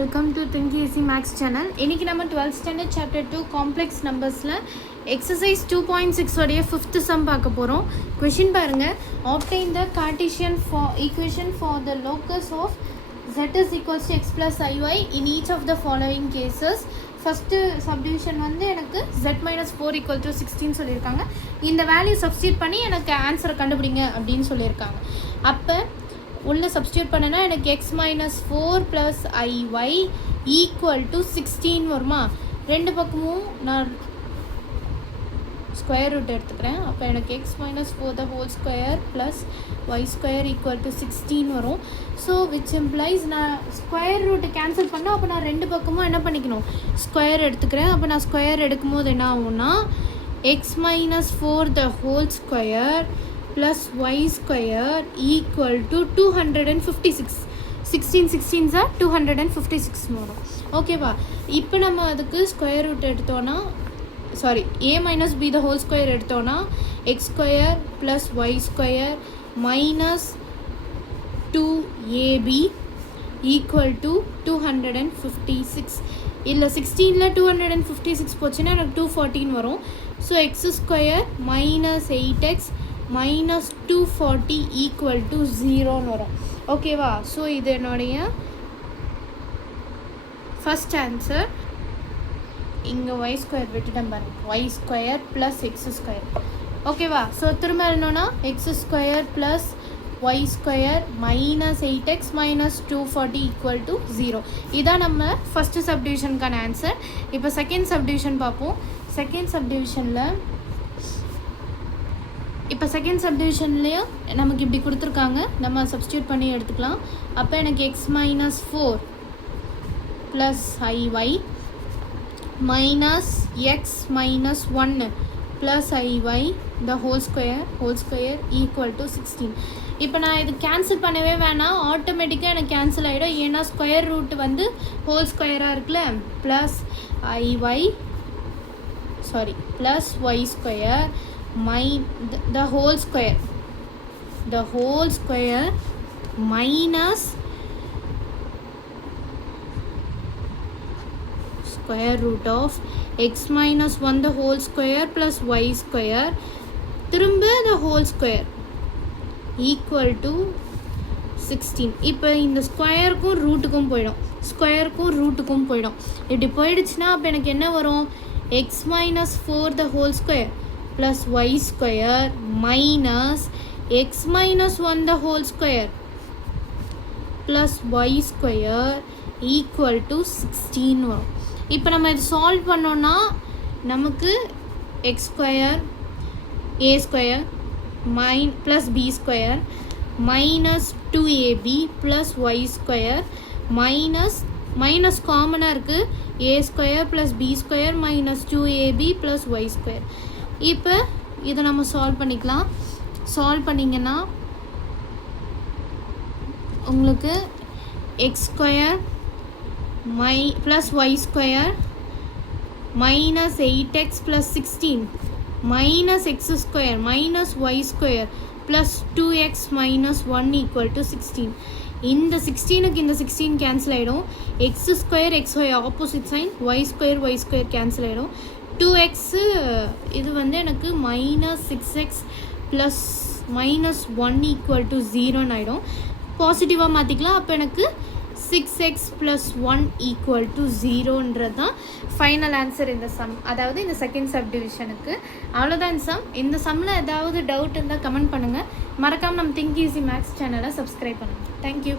welcome to Think Easy Max channel. இன்னைக்கு நம்ம 12th standard chapter 2 complex numbersல exercise 2.6 உடைய 5th sum பார்க்க போறோம். question பாருங்க. obtain the Cartesian equation for the locus of z is equals to x plus iy in each of the following cases. first subdivision வந்து எனக்கு z minus 4 equal to 16 சொல்லியிருக்காங்க. இந்த value substitute பண்ணி எனக்கு ஆன்சரை கண்டுபிடிங்க அப்படின்னு சொல்லியிருக்காங்க. அப்போ உள்ள சப்ஸ்டியூட் பண்ணனா எனக்கு x minus 4 plus iy equal to 16 வருமா. ரெண்டு பக்கமும் நான் ஸ்கொயர் ரூட் எடுத்துக்கிறேன். அப்போ எனக்கு x minus 4 the whole square plus y square equal to 16 வரும். ஸோ which implies நான் ஸ்கொயர் ரூட்டு கேன்சல் பண்ணால் அப்போ நான் ரெண்டு பக்கமும் என்ன பண்ணிக்கணும், ஸ்கொயர் எடுத்துக்கிறேன். அப்போ நான் ஸ்கொயர் எடுக்கும்போது என்ன ஆகும்னா x minus 4 the whole square plus y square equal to 256. 16 are 256 வரும். ஓகேவா. இப்போ நம்ம அதுக்கு ஸ்கொயர் ரூட் எடுத்தோன்னா a minus b the whole square எடுத்தோன்னா x square plus y square minus 2ab equal to 256. இல்லை 16ல் 256 போச்சுன்னா எனக்கு 214 வரும். So x square minus 8x minus 240 equal to 0 வரும். ஓகேவா. ஸோ இது என்னுடைய ஃபஸ்ட் ஆன்சர். இங்கே y ஸ்கொயர் விட்டுட்டேன் பாருங்க, y square plus X square. ஓகேவா. ஸோ திரும்ப என்னன்னா X square plus y square minus 8x minus 240 equal to 0. இதான் நம்ம ஃபஸ்ட்டு சப்டிவிஷனுக்கான ஆன்சர். இப்போ செகண்ட் சப்டிவிஷன் பார்ப்போம். செகண்ட் சப்டிவிஷன்லேயும் நமக்கு இப்படி கொடுத்துருக்காங்க, நம்ம சப்ஸ்டியூட் பண்ணி எடுத்துக்கலாம். அப்போ எனக்கு x minus 4 plus iy minus x minus 1 plus iy the whole square equal to 16. இப்போ நான் இது கேன்சல் பண்ணவே வேணாம், ஆட்டோமேட்டிக்காக எனக்கு கேன்சல் ஆகிடும். ஏன்னா ஸ்கொயர் ரூட் வந்து ஹோல் ஸ்கொயராக இருக்குல்ல. Plus y square the whole square minus square root of x minus 1 the whole square plus y square திரும்ப the whole square equal to 16. இப்போ இந்த ஸ்கொயருக்கும் ரூட்டுக்கும் போயிடும். இப்படி போயிடுச்சுன்னா அப்போ எனக்கு என்ன வரும், x minus 4 the whole square plus y square minus x minus 1 the whole square plus y square equal to 16 வரும். இப்போ நம்ம இது சால்வ் பண்ணோன்னா நமக்கு x square a square plus b square minus 2ab plus y square minus காமனாக இருக்குது, a square plus b square minus 2ab plus y square. இப்போ இதை நம்ம சால்வ் பண்ணிக்கலாம். சால்வ் பண்ணிங்கன்னா உங்களுக்கு x square plus y square minus 8x plus 16 minus x square minus y square plus 2x minus 1 equal to 16. இந்த 16க்கு இந்த 16 cancel ஆகிடும். X square x y opposite sign, y square cancel ஆகிடும். 2x இது வந்து எனக்கு minus 6x plus minus 1 equal to 0ன்னு ஆகிடும். பாசிட்டிவாக மாற்றிக்கலாம். அப்போ எனக்கு 6x ப்ளஸ் 1 ஈக்குவல் டு 0ன்றது தான் ஃபைனல் ஆன்சர் இந்த சம், அதாவது இந்த செகண்ட் சப் டிவிஷனுக்கு. அவ்வளோதான் இந்த சம். இந்த சம்மில் ஏதாவது டவுட் இருந்தால் கமெண்ட் பண்ணுங்கள். மறக்காமல் நம்ம திங்க் ஈஸி மேக்ஸ் சேனலை சப்ஸ்கிரைப் பண்ணுங்கள். தேங்க்யூ.